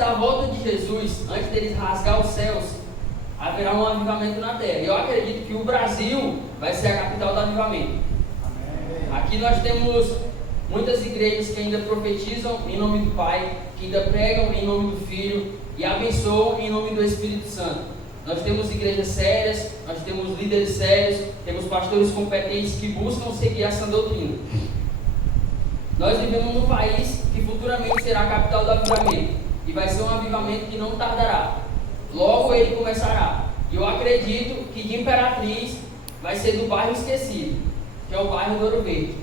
da volta de Jesus, antes deles rasgar os céus, haverá um avivamento na terra. Eu acredito que o Brasil vai ser a capital do avivamento. Aqui nós temos muitas igrejas que ainda profetizam em nome do Pai, que ainda pregam em nome do Filho e abençoam em nome do Espírito Santo. Nós temos igrejas sérias, nós temos líderes sérios, temos pastores competentes que buscam seguir essa doutrina. Nós vivemos num país que futuramente será a capital do avivamento, e vai ser um avivamento que não tardará. Logo ele começará. E eu acredito que de Imperatriz vai ser do bairro esquecido, que é o bairro do Ouro Verde.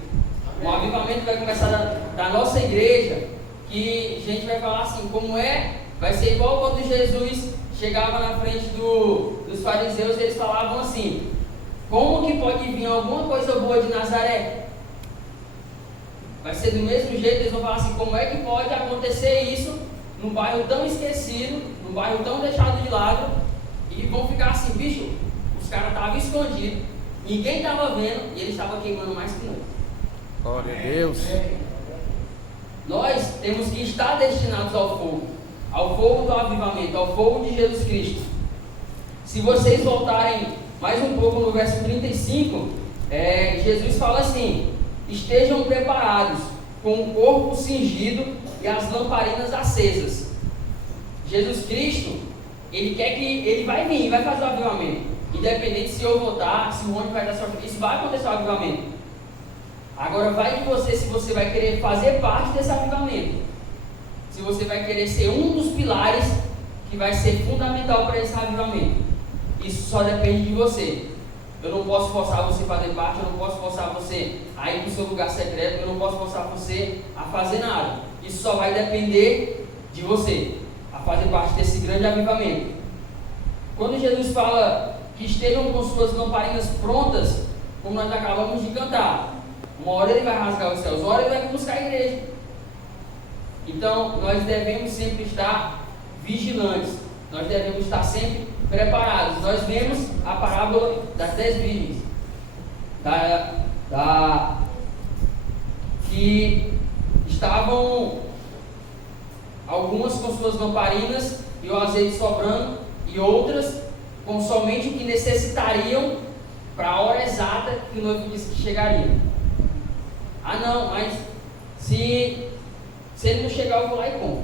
Um avivamento vai começar da nossa igreja, que a gente vai falar assim, como é, vai ser igual quando Jesus chegava na frente dos fariseus, eles falavam assim, como que pode vir alguma coisa boa de Nazaré? Vai ser do mesmo jeito, eles vão falar assim, como é que pode acontecer isso num bairro tão esquecido, num bairro tão deixado de lado, e vão ficar assim, bicho, os caras estavam escondidos, ninguém estava vendo, e eles estavam queimando mais que nós. Glória a Deus. Nós temos que estar destinados ao fogo do avivamento, ao fogo de Jesus Cristo. Se vocês voltarem mais um pouco no verso 35, Jesus fala assim, estejam preparados, com o corpo cingido e as lamparinas acesas. Jesus Cristo, Ele quer que, Ele vai vir, vai fazer o avivamento, independente se eu votar, se o ônibus vai dar sorte, isso vai acontecer o avivamento. Agora vai de você se você vai querer fazer parte desse avivamento, se você vai querer ser um dos pilares que vai ser fundamental para esse avivamento. Isso só depende de você. Eu não posso forçar você a fazer parte, eu não posso forçar você a ir para o seu lugar secreto, eu não posso forçar você a fazer nada. Isso só vai depender de você, a fazer parte desse grande avivamento. Quando Jesus fala que estejam com suas lamparinas prontas, como nós acabamos de cantar, uma hora ele vai rasgar os céus, uma hora ele vai vir buscar a igreja. Então, nós devemos sempre estar vigilantes, nós devemos estar sempre preparados. Nós vemos a parábola das 10 virgens, que estavam algumas com suas lamparinas e o azeite sobrando, e outras com somente o que necessitariam para a hora exata que o noivo disse que chegaria. Ah não, mas se ele não chegar eu vou lá e compro.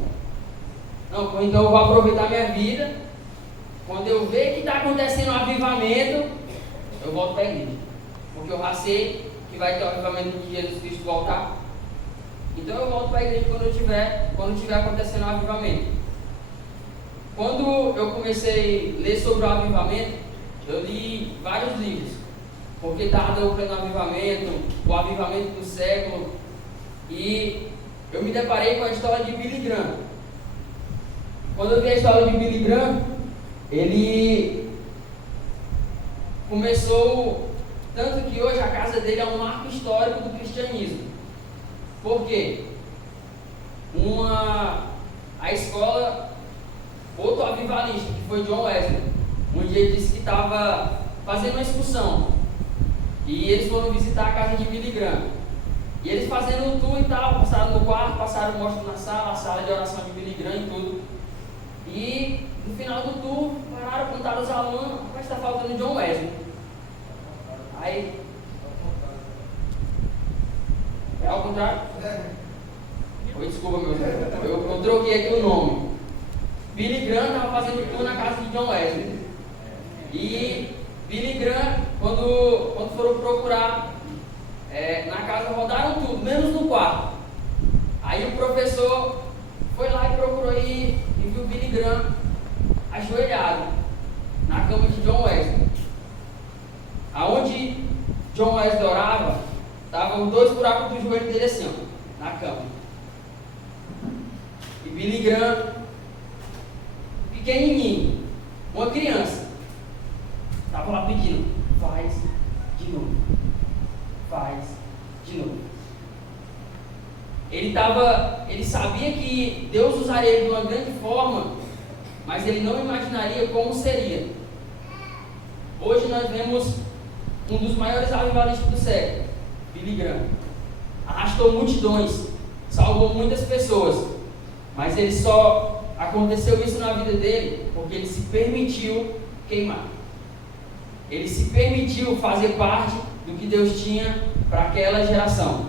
Não, então eu vou aproveitar minha vida. Quando eu ver que está acontecendo um avivamento, eu volto para a igreja, porque eu já sei que vai ter o avivamento de Jesus Cristo voltar. Então eu volto para a igreja quando tiver acontecendo um avivamento. Quando eu comecei a ler sobre o avivamento, eu li vários livros, porque estava dando pleno avivamento, o avivamento do século, e eu me deparei com a história de Billy Graham. Quando eu vi a história de Billy Graham, ele começou, tanto que hoje a casa dele é um marco histórico do cristianismo. Por quê? A escola, outro avivalista, que foi John Wesley, um dia ele disse que estava fazendo uma excursão, e eles foram visitar a casa de Billy Graham, e eles fazendo um tour e tal, passaram no quarto, passaram mostro na sala, a sala de oração de Billy Graham e tudo, e no final do tour, pararam, contaram os alunos, mas está faltando John Wesley. Aí, é ao contrário? Oi, desculpa, meu Deus. Eu troquei aqui o nome. Billy Graham estava fazendo tour na casa de John Wesley. E Billy Graham, quando foram procurar na casa, rodaram tudo, menos no quarto. Aí o professor foi lá e procurou e viu Billy Graham ajoelhado na cama de John Wesley. Aonde John Wesley orava, estavam 2 buracos do joelho dele assim, ó, na cama. E Billy Graham, pequenininho, uma criança, estava lá pedindo, faz de novo, faz de novo. Ele sabia que Deus usaria ele de uma grande forma, mas ele não imaginaria como seria. Hoje nós vemos um dos maiores avivalistas do século, Billy Graham. Arrastou multidões, salvou muitas pessoas, mas ele só aconteceu isso na vida dele porque ele se permitiu queimar. Ele se permitiu fazer parte do que Deus tinha para aquela geração.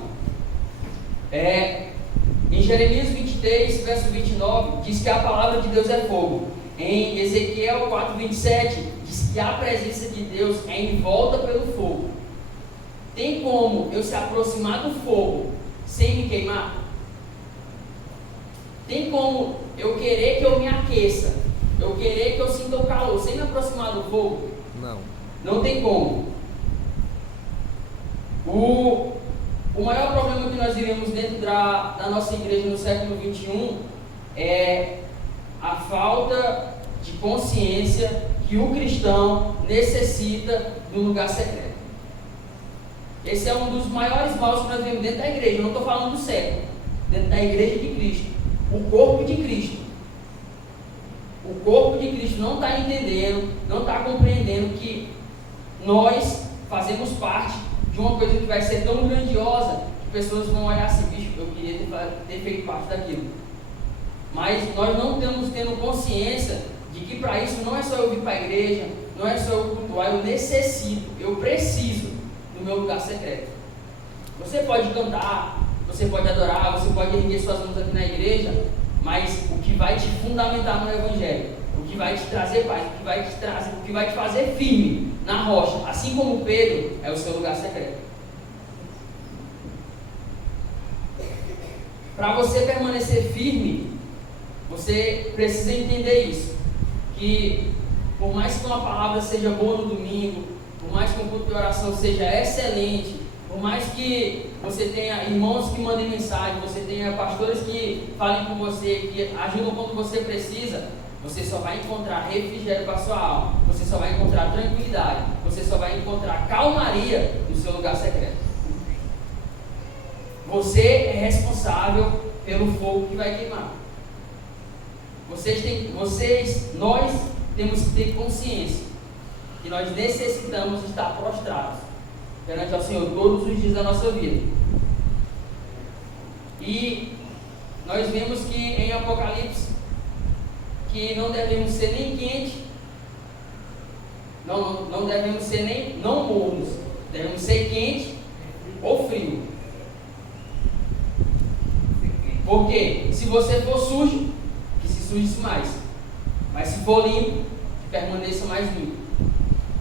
Em Jeremias 23, verso 29, diz que a palavra de Deus é fogo. Em Ezequiel 4:27, diz que a presença de Deus é envolta pelo fogo. Tem como eu se aproximar do fogo sem me queimar? Tem como eu querer que eu me aqueça, eu querer que eu sinta o calor sem me aproximar do fogo? Não. Não tem como. O maior problema que nós vivemos dentro da nossa igreja no século XXI é a falta de consciência que o cristão necessita do lugar secreto. Esse é um dos maiores maus que nós vemos dentro da igreja. Eu não estou falando do século, dentro da igreja de Cristo, o corpo de Cristo. O corpo de Cristo não está entendendo, não está compreendendo que nós fazemos parte de uma coisa que vai ser tão grandiosa que pessoas vão olhar assim: bicho, eu queria ter feito parte daquilo. Mas nós não estamos tendo consciência de que para isso não é só eu vir para a igreja, não é só eu cultuar, eu necessito, eu preciso do meu lugar secreto. Você pode cantar, você pode adorar, você pode erguer suas mãos aqui na igreja, mas o que vai te fundamentar no Evangelho, o que vai te trazer paz, o que vai te fazer firme na rocha, assim como Pedro, é o seu lugar secreto. Para você permanecer firme, você precisa entender isso, que por mais que uma palavra seja boa no domingo, por mais que um culto de oração seja excelente, por mais que você tenha irmãos que mandem mensagem, você tenha pastores que falem com você, que ajudam quando você precisa, você só vai encontrar refrigério para a sua alma, você só vai encontrar tranquilidade, você só vai encontrar calmaria no seu lugar secreto. Você é responsável pelo fogo que vai queimar. Nós temos que ter consciência que nós necessitamos estar prostrados perante ao Senhor todos os dias da nossa vida. E nós vemos que em Apocalipse que não devemos ser nem quentes, não devemos ser nem não mornos, devemos ser quente ou frio. Porque se você for sujo, que se suje mais, mas se for limpo, que permaneça mais limpo.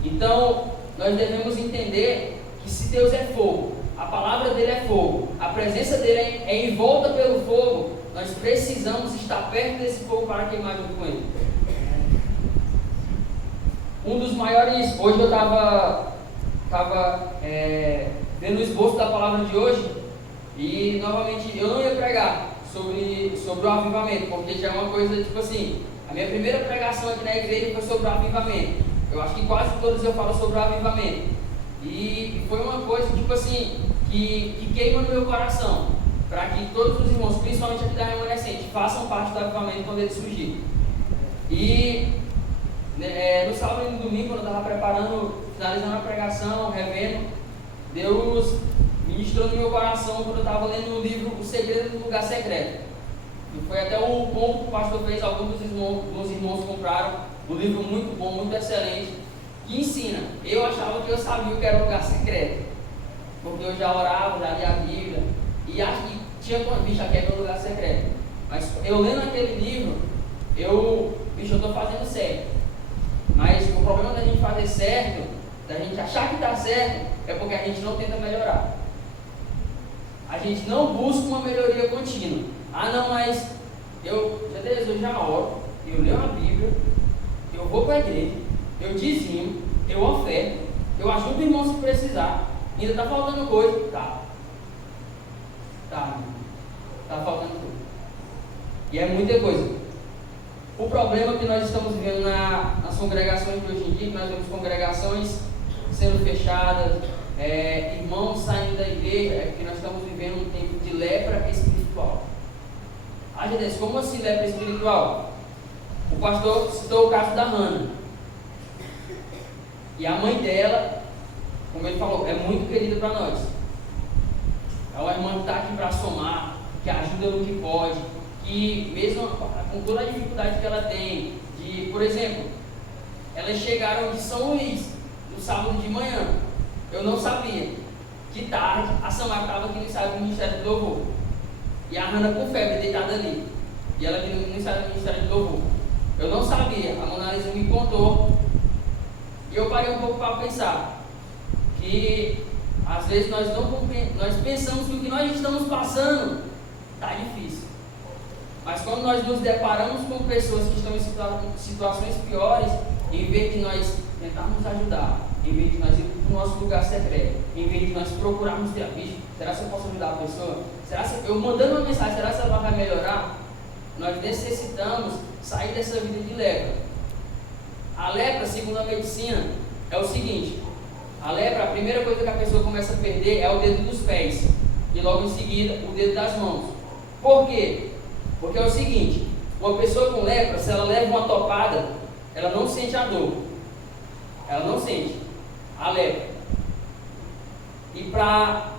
Então nós devemos entender que se Deus é fogo, a palavra dele é fogo, a presença dele é envolta pelo fogo, nós precisamos estar perto desse fogo para queimar junto com ele. Um dos maiores, hoje eu estava vendo o esboço da palavra de hoje, e novamente eu não ia pregar sobre o avivamento, porque já é uma coisa tipo assim, a minha primeira pregação aqui na igreja foi sobre o avivamento. Eu acho que quase todos eu falo sobre o avivamento. E foi uma coisa tipo assim, que queima no meu coração, para que todos os irmãos, principalmente aqui da remanescente, façam parte do avivamento quando ele surgir. E no sábado e no domingo, quando eu estava preparando, finalizando a pregação, revendo, Deus ministrou no meu coração quando eu estava lendo o livro O Segredo do Lugar Secreto. E foi até o ponto que o pastor fez, alguns dos irmãos compraram, um livro muito bom, muito excelente, que ensina. Eu achava que eu sabia o que era o lugar secreto, porque eu já orava, já lia a Bíblia, e acho que tinha bicho, aqui é meu lugar secreto. Mas eu lendo aquele livro, eu estou fazendo certo. Mas o problema da gente fazer certo, da gente achar que está certo, é porque a gente não tenta melhorar. A gente não busca uma melhoria contínua. Ah não, mas eu já oro, eu leio a Bíblia, eu vou para a igreja, eu dizimo, eu oferto, eu ajudo o irmão se precisar, ainda está faltando coisa. Tá faltando coisa. E é muita coisa. O problema que nós estamos vivendo nas congregações de hoje em dia, que nós vemos congregações sendo fechadas, irmãos saindo da igreja, é que nós estamos vivendo um tempo de lepra espiritual. Haja Deus, como assim lepra espiritual? O pastor citou o caso da Hannah. E a mãe dela, como ele falou, é muito querida para nós. É uma irmã que está aqui para somar, que ajuda no que pode, que mesmo com toda a dificuldade que ela tem, de, por exemplo, elas chegaram de São Luís, no sábado de manhã, eu não sabia. De tarde, a Samara estava aqui no ensaio do Ministério do Louvor. E a Hannah com febre, deitada ali. E ela aqui no ensaio do Ministério do Louvor. Eu não sabia, a Mona Lisa me contou. E eu parei um pouco para pensar que às vezes nós pensamos que o que nós estamos passando está difícil. Mas quando nós nos deparamos com pessoas que estão em situações piores, em vez de nós tentarmos ajudar, em vez de nós ir para o nosso lugar secreto, em vez de nós procurarmos ter bicho, será que eu posso ajudar a pessoa? Será que eu mandando uma mensagem, será que ela vai melhorar? Nós necessitamos sair dessa vida de lepra. A lepra, segundo a medicina, é o seguinte: a lepra, a primeira coisa que a pessoa começa a perder é o dedo dos pés, e logo em seguida o dedo das mãos. Por quê? Porque é o seguinte: uma pessoa com lepra, se ela leva uma topada, ela não sente a dor. Ela não sente a lepra. E para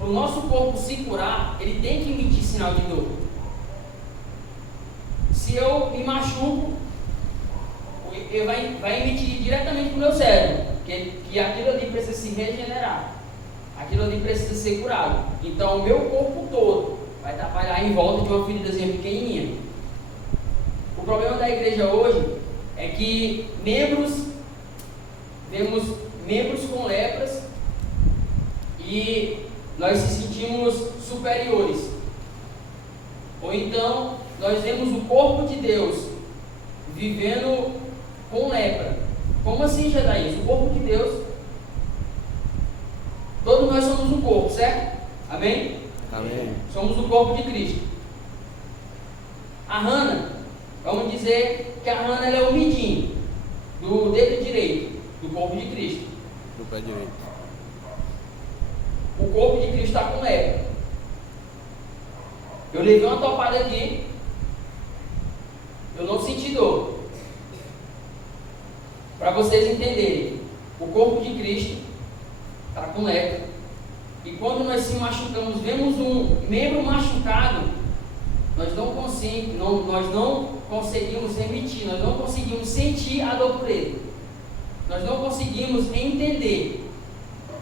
o nosso corpo se curar, ele tem que emitir sinal de dor. Se eu me machuco, ele vai emitir diretamente para o meu cérebro que aquilo ali precisa se regenerar, aquilo ali precisa ser curado. Então o meu corpo todo vai trabalhar em volta de uma feridazinha pequenininha. O problema da igreja hoje é que vemos membros com lepras e nós se sentimos superiores. Ou então nós vemos o corpo de Deus vivendo com lepra. Como assim, Gedaías? O corpo de Deus, todos nós somos um corpo, certo? Amém? Amém. Somos o corpo de Cristo. A Hannah, vamos dizer que a Hannah ela é o midinho do dedo direito do corpo de Cristo. Do pé direito. O corpo de Cristo está com lepra. Eu levei uma topada aqui, eu não senti dor. Para vocês entenderem, o corpo de Cristo está com lepra. E quando nós se machucamos, vemos um membro machucado, nós não conseguimos emitir, nós não conseguimos sentir a dor por ele. Nós não conseguimos entender.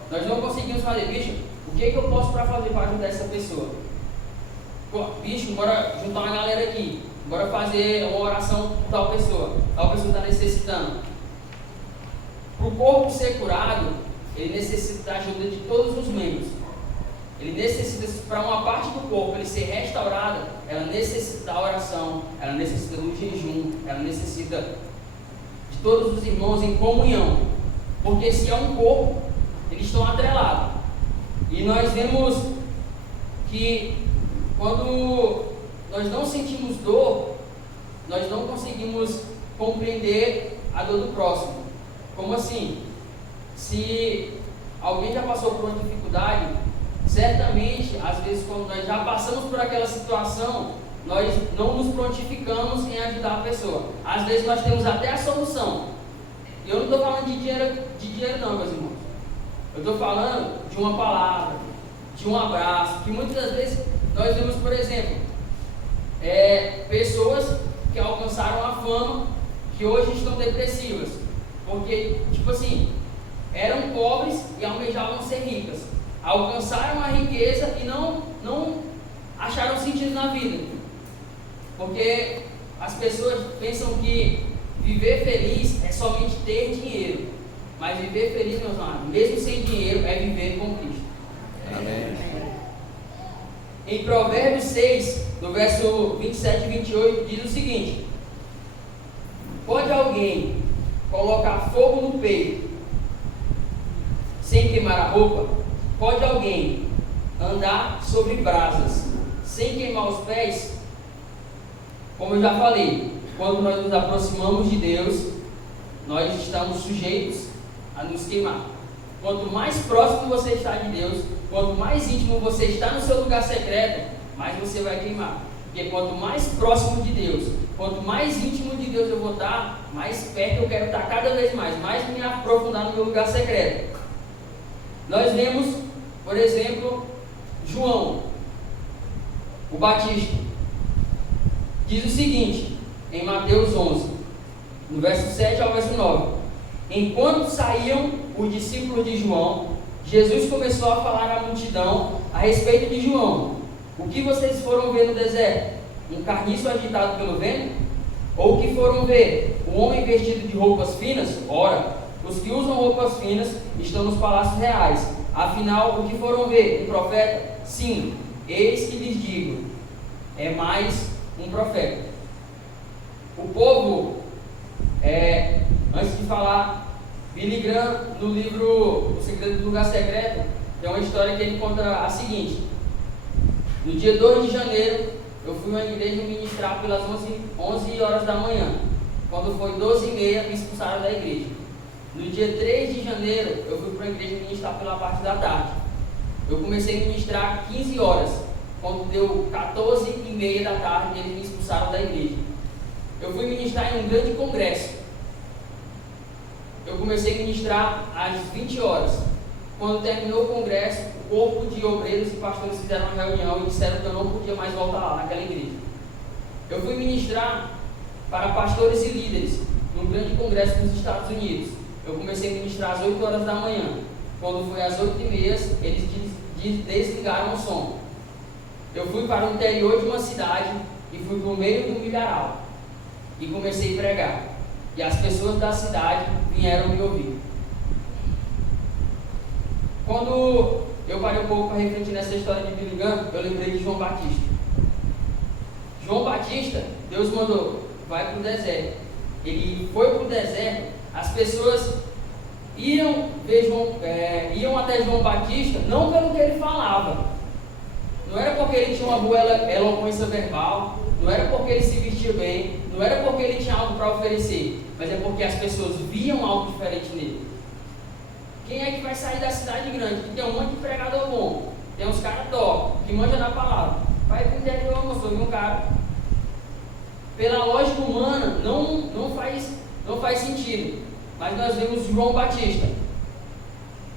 Nós não conseguimos fazer, bicho, o que eu posso fazer para ajudar essa pessoa? Pô, bicho, bora juntar uma galera aqui, bora fazer uma oração por tal pessoa está necessitando. Para o corpo ser curado, ele necessita da ajuda de todos os membros. Ele necessita, para uma parte do corpo ele ser restaurada, ela necessita da oração, ela necessita do jejum, ela necessita de todos os irmãos em comunhão. Porque se é um corpo, eles estão atrelados. E nós vemos que quando nós não sentimos dor, nós não conseguimos compreender a dor do próximo. Como assim? Se alguém já passou por uma dificuldade, certamente, às vezes, quando nós já passamos por aquela situação, nós não nos prontificamos em ajudar a pessoa. Às vezes nós temos até a solução. E eu não estou falando de dinheiro não, meus irmãos. Eu estou falando de uma palavra, de um abraço, que muitas das vezes nós vemos, por exemplo, pessoas que alcançaram a fama, que hoje estão depressivas. Porque, tipo assim, eram pobres e almejavam ser ricas. Alcançaram a riqueza e não acharam sentido na vida. Porque as pessoas pensam que viver feliz é somente ter dinheiro. Mas viver feliz, meus amados, mesmo sem dinheiro, é viver com Cristo. Amém. Em Provérbios 6, no verso 27 e 28, diz o seguinte: pode alguém colocar fogo no peito sem queimar a roupa? Pode alguém andar sobre brasas sem queimar os pés? Como eu já falei, quando nós nos aproximamos de Deus, nós estamos sujeitos a nos queimar. Quanto mais próximo você está de Deus, quanto mais íntimo você está no seu lugar secreto, mais você vai queimar. Porque quanto mais próximo de Deus, quanto mais íntimo de Deus eu vou estar, mais perto eu quero estar cada vez mais me aprofundar no meu lugar secreto. Nós vemos, por exemplo, João, o Batista. diz o seguinte, em Mateus 11, no verso 7 ao verso 9: Enquanto saíam os discípulos de João, Jesus começou a falar à multidão a respeito de João. O que vocês foram ver no deserto? Um carniço agitado pelo vento? Ou o que foram ver? Um homem vestido de roupas finas? Ora, os que usam roupas finas estão nos palácios reais. Afinal, o que foram ver? Um profeta? Sim, eis que lhes digo, é mais um profeta. O povo, antes de falar, Billy Graham, no livro O Segredo do Lugar Secreto, tem uma história que ele conta a seguinte: no dia 2 de janeiro, eu fui a uma igreja ministrar pelas 11 horas da manhã. Quando foi 12h30, me expulsaram da igreja. No dia 3 de janeiro, eu fui para a igreja ministrar pela parte da tarde. Eu comecei a ministrar 15 horas. Quando deu 14h30 da tarde, eles me expulsaram da igreja. Eu fui ministrar em um grande congresso. Eu comecei a ministrar às 20 horas. Quando terminou o congresso, o corpo de obreiros e pastores fizeram uma reunião e disseram que eu não podia mais voltar lá naquela igreja. Eu fui ministrar para pastores e líderes num grande congresso nos Estados Unidos. Eu comecei a ministrar às 8 horas da manhã. Quando foi às 8h30, eles desligaram o som. Eu fui para o interior de uma cidade e fui para o meio do milharal e comecei a pregar. E as pessoas da cidade vieram me ouvir. Quando eu parei um pouco para refletir nessa história de Billy Graham, eu lembrei de João Batista. João Batista, Deus mandou, vai para o deserto. Ele foi para o deserto, as pessoas iam até João Batista, não pelo que ele falava. Não era porque ele tinha uma boa eloquência verbal, não era porque ele se vestia bem, não era porque ele tinha algo para oferecer, mas é porque as pessoas viam algo diferente nele. Quem é que vai sair da cidade grande? Que tem um monte de pregador bom, tem uns caras top, que manjam na palavra. Vai para o interior, moço, vi um cara. Pela lógica humana, não faz sentido. Mas nós vemos João Batista,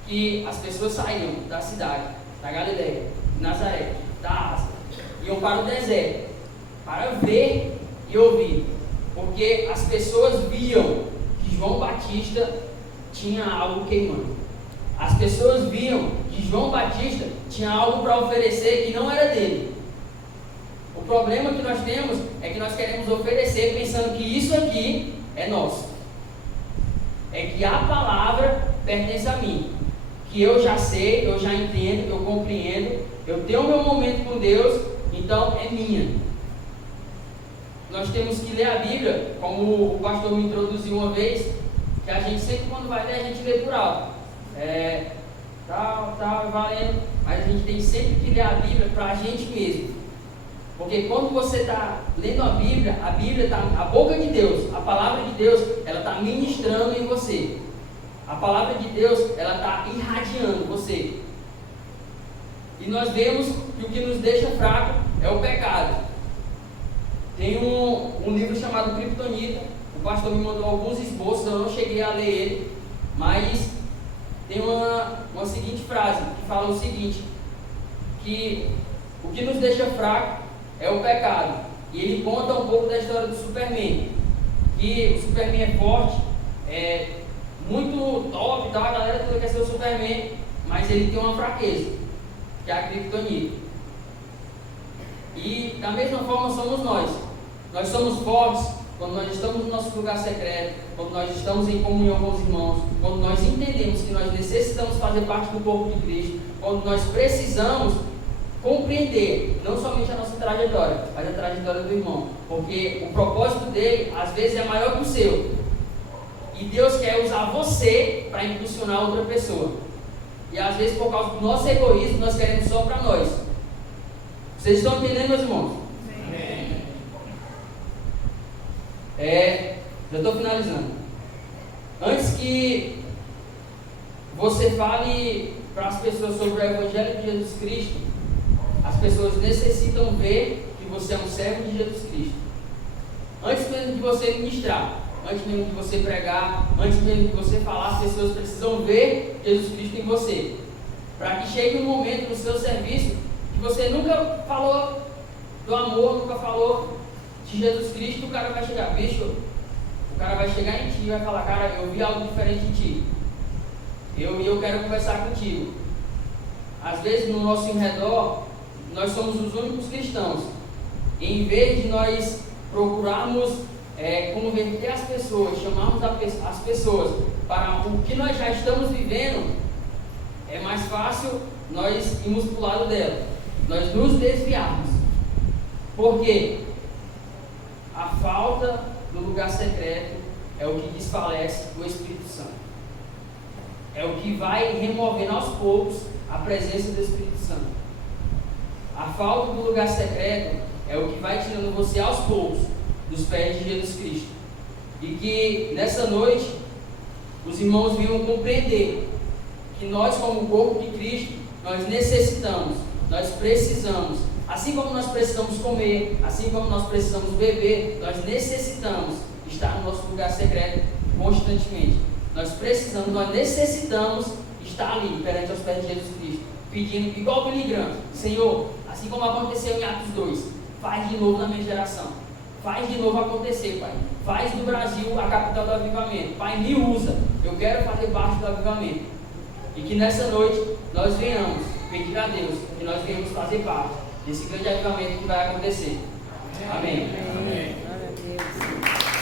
que as pessoas saíam da cidade, da Galileia, de Nazaré, da Ásia, iam para o deserto, para ver e ouvir, porque as pessoas viam que João Batista tinha algo queimando. As pessoas viam que João Batista tinha algo para oferecer que não era dele. O problema que nós temos é que nós queremos oferecer pensando que isso aqui é nosso. É que a palavra pertence a mim, que eu já sei, eu já entendo, eu compreendo, eu tenho o meu momento com Deus, então é minha. Nós temos que ler a Bíblia, como o pastor me introduziu uma vez, que a gente sempre quando vai ler, a gente lê por alto. Valendo, mas a gente tem sempre que ler a Bíblia para a gente mesmo. Porque quando você está lendo a Bíblia está, a boca de Deus, a palavra de Deus, ela está ministrando em você. A palavra de Deus, ela está irradiando você. E nós vemos que o que nos deixa fraco é o pecado. Tem um livro chamado Kryptonita. O pastor me mandou alguns esboços, eu não cheguei a ler ele, mas tem uma seguinte frase que fala o seguinte, que o que nos deixa fraco é o pecado. E ele conta um pouco da história do Superman, que o Superman é forte, é muito top, tá? A galera toda quer ser o Superman, mas ele tem uma fraqueza, que é a Kryptonita. E da mesma forma somos nós. Nós somos fortes quando nós estamos no nosso lugar secreto, quando nós estamos em comunhão com os irmãos, quando nós entendemos que nós necessitamos fazer parte do corpo de Cristo, quando nós precisamos compreender não somente a nossa trajetória, mas a trajetória do irmão, porque o propósito dele às vezes é maior que o seu, e Deus quer usar você para impulsionar outra pessoa, e às vezes por causa do nosso egoísmo nós queremos só para nós. Vocês estão entendendo, meus irmãos? Amém. Já estou finalizando. Antes que você fale para as pessoas sobre o Evangelho de Jesus Cristo, as pessoas necessitam ver que você é um servo de Jesus Cristo. Antes mesmo de você ministrar, antes mesmo de você pregar, antes mesmo de você falar, as pessoas precisam ver Jesus Cristo em você, para que chegue um momento no seu serviço que você nunca falou do amor, nunca falou de Jesus Cristo, o cara vai chegar, bicho, o cara vai chegar em ti e vai falar, cara, eu vi algo diferente em ti. Eu quero conversar contigo. Às vezes no nosso redor, nós somos os únicos cristãos. E em vez de nós procurarmos converter as pessoas, chamarmos as pessoas para o que nós já estamos vivendo, é mais fácil nós irmos para o lado dela, nós nos desviarmos. Porque a falta do lugar secreto é o que desfalece o Espírito Santo. É o que vai removendo aos poucos a presença do Espírito Santo. A falta do lugar secreto é o que vai tirando você aos poucos dos pés de Jesus Cristo. E que nessa noite os irmãos venham compreender que nós, como o corpo de Cristo, nós necessitamos, nós precisamos, assim como nós precisamos comer, assim como nós precisamos beber, nós necessitamos estar no nosso lugar secreto constantemente. Nós necessitamos estar ali, perante os pés de Jesus Cristo, pedindo, igual o Billy Graham, Senhor, assim como aconteceu em Atos 2, faz de novo na minha geração, faz de novo acontecer, Pai, faz do Brasil a capital do avivamento, Pai, me usa, eu quero fazer parte do avivamento, e que nessa noite nós venhamos pedir a Deus, que nós venhamos fazer parte desse grande avivamento que vai acontecer. Amém. Amém. Glória a Deus.